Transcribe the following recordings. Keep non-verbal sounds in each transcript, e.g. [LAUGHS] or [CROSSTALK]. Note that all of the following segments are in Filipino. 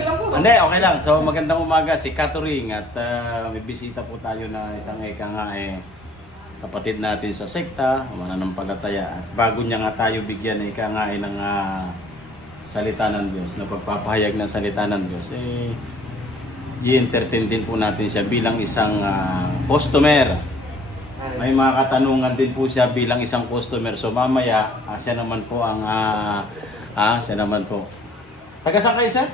Hindi, okay lang. So magandang umaga si Katuring at ah, may bisita po tayo na isang eka nga eh kapatid natin sa sekta, mananampalataya. At bago niya nga tayo bigyan ika nga eh, ng ah, salita ng Diyos, na pagpapahayag ng salita ng Diyos, eh, i-entertain din po natin siya bilang isang ah, customer. May mga katanungan din po siya bilang isang customer. So mamaya, ah, siya naman po ang ah, ah, siya naman po. Taga saan kayo, sir?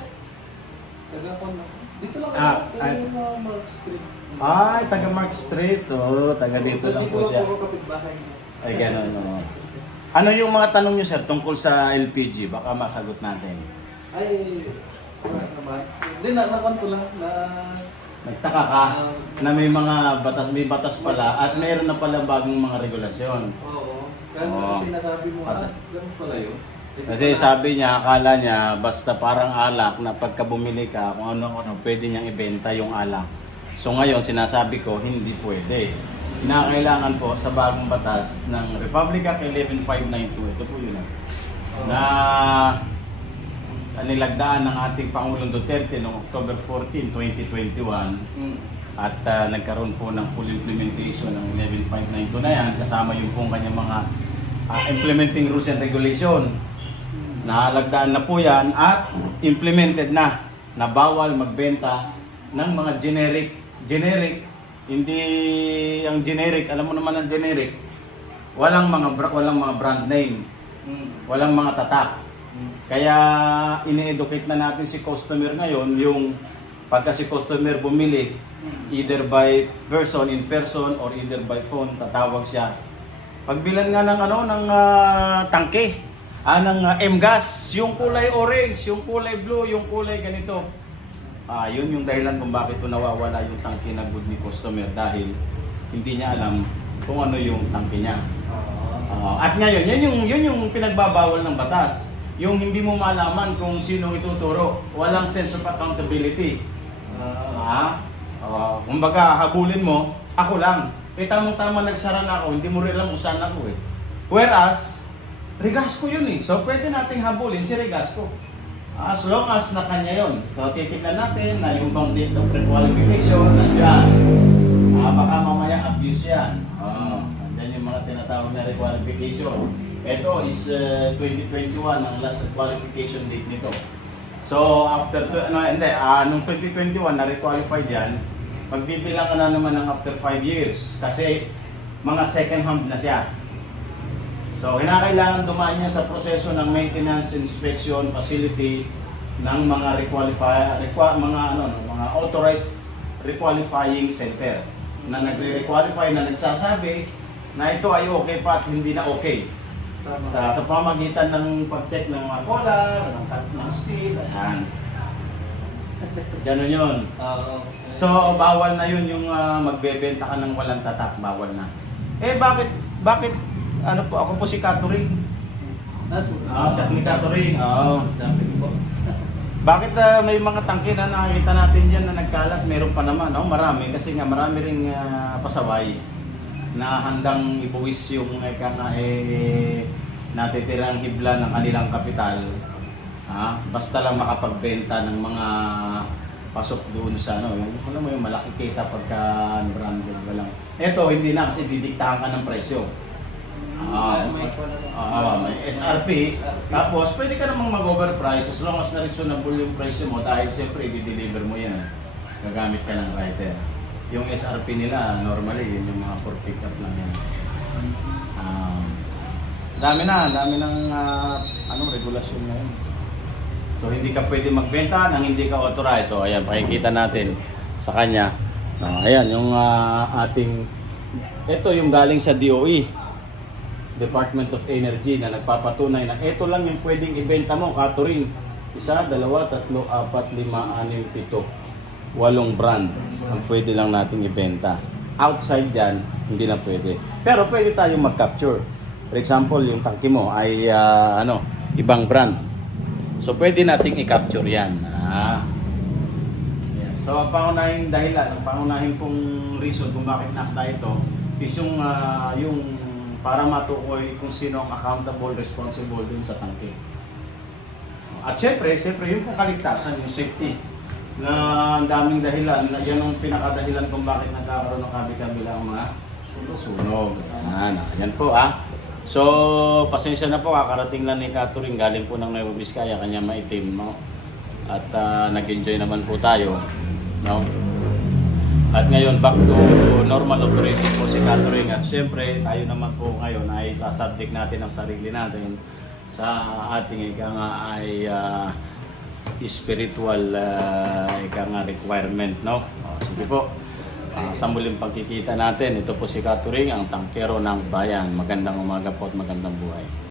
Taga na. Dito lang Ah, ako. ay. Taga uh, Mark Street. Ay, taga Mark Street. Oo, taga dito lang po siya. Dito lang po kapitbahay niya. Ay, gano'n. oo. Ano yung mga tanong niyo, sir, tungkol sa LPG? Baka masagot natin. Ay, wala naman. Hindi, nalaman ko lang na... Nagtaka ka na may mga batas, may batas pala at mayroon na pala bagong mga regulasyon. Oo. Kaya Oo. kasi sinasabi mo, ah, ganun pala yun. Kasi sabi niya, akala niya, basta parang alak na pagka bumili ka, kung ano-ano, pwede niyang ibenta yung alak. So ngayon, sinasabi ko, hindi pwede. Kinakailangan po sa bagong batas ng Republic Act 11592, ito po yun ah, na nilagdaan ng ating Pangulong Duterte noong October 14, 2021 Mm. at ah, nagkaroon po ng full implementation ng 11592 na yan kasama yung pong kanyang mga ah, implementing rules and regulation. Nalagdaan na po yan at implemented na na bawal magbenta ng mga generic generic hindi ang generic alam mo naman ang generic walang mga walang mga brand name Mm. walang mga tatak Mm. kaya ini-educate na natin si customer ngayon yung pagka si customer bumili either by person in person or either by phone tatawag siya. Pagbilan nga ng ano ng ah, tangke, ah ng ah, M-gas, yung kulay orange, yung kulay blue, yung kulay ganito. Ah, yun yung dahilan kung bakit po nawawala yung tangke na good ni customer dahil hindi niya alam kung ano yung tangke niya. Ah, at ngayon, yun yung, yun yung pinagbabawal ng batas. Yung hindi mo malaman kung sino ituturo. Walang sense of accountability. Ah, uh, kumbaga, habulin mo, ako lang. Eh, tamang-tama nagsara na ako, hindi mo rin alam kung saan ako eh. Whereas, Regasco yun eh. So, pwede nating habulin si Regasco. As long as na kanya yun. So, titignan natin na yung bang date of pre-qualification, nandiyan. Ah, baka mamaya abuse yan. Ah, nandiyan yung mga tinatawag na requalification. Ito is uh, 2021 ang last qualification date nito. So after ano hindi ah nung 2021 na requalified yan, magbibilang ka na naman ng after 5 years kasi mga second hand na siya. So kinakailangan dumaan niya sa proseso ng maintenance inspection facility ng mga requalify requa, mga ano no, mga authorized requalifying center na nagre-requalify na nagsasabi na ito ay okay pa at hindi na okay sa, sa pamagitan ng pag-check ng mga collar, ng, ng steel, ayan. Ganun yun. Ah, So, bawal na yun yung ah, magbebenta ka ng walang tatak, bawal na. Eh, bakit, bakit, ano po, ako po si Katuring. Ah, siya ni Katuring. Oo. Sabi ko po. [LAUGHS] Bakit ah, may mga tangke na nakikita natin dyan na nagkalat? Meron pa naman, no? marami. Kasi nga marami ring ah, pasaway na handang ibuwis yung eka nga eh, natitirang hibla ng kanilang kapital. Ha? Basta lang makapagbenta ng mga pasok doon sa ano, yung, alam mo yung malaki kita pagka branded ka lang. Ito, hindi na kasi didiktahan ka ng presyo. Ah, may Ah, may SRP. Tapos, pwede ka namang mag-overprice as long as na reasonable yung presyo mo dahil siyempre, i-deliver mo yan. Gagamit ka ng writer. Yung SRP nila, normally, yun yung mga for pick-up lang yan. Um, dami na, dami ng ah, ano, regulasyon na yun. So, hindi ka pwede magbenta nang hindi ka authorized. So, ayan, pakikita natin sa kanya. Ah, ayan, yung ah, ating, ito yung galing sa DOE. Department of Energy na nagpapatunay na ito lang yung pwedeng ibenta mo, katuring. Isa, dalawa, tatlo, apat, lima, anim, pito. Walong brand ang pwede lang nating ibenta. Outside yan, hindi na pwede. Pero pwede tayong mag-capture. For example, yung tangke mo ay ah, ano, ibang brand. So pwede nating i-capture yan. Ah. So ang pangunahing dahilan, ang pangunahing pong reason kung bakit nakta ito is yung ah, yung para matukoy kung sino ang accountable, responsible dun sa tangke. At syempre, syempre yung kaligtasan, yung safety na ang daming dahilan, na yan ang pinakadahilan kung bakit nagkakaroon ng kabi-kabilang mga sunog. Yan, yan po ah. So, pasensya na po, kakarating lang ni Catherine, galing po ng Nueva Vizcaya, kanya maitim, no? At ah, nag-enjoy naman po tayo, no? At ngayon, back to normal operation po si Catherine. At syempre, tayo naman po ngayon ay sasubject natin ang sarili natin sa ating ika nga ay ah, spiritual uh, ika nga requirement, no? O, sige po. Ah, sa muling pagkikita natin, ito po si Catherine, ang tangkero ng bayan. Magandang umaga po at magandang buhay.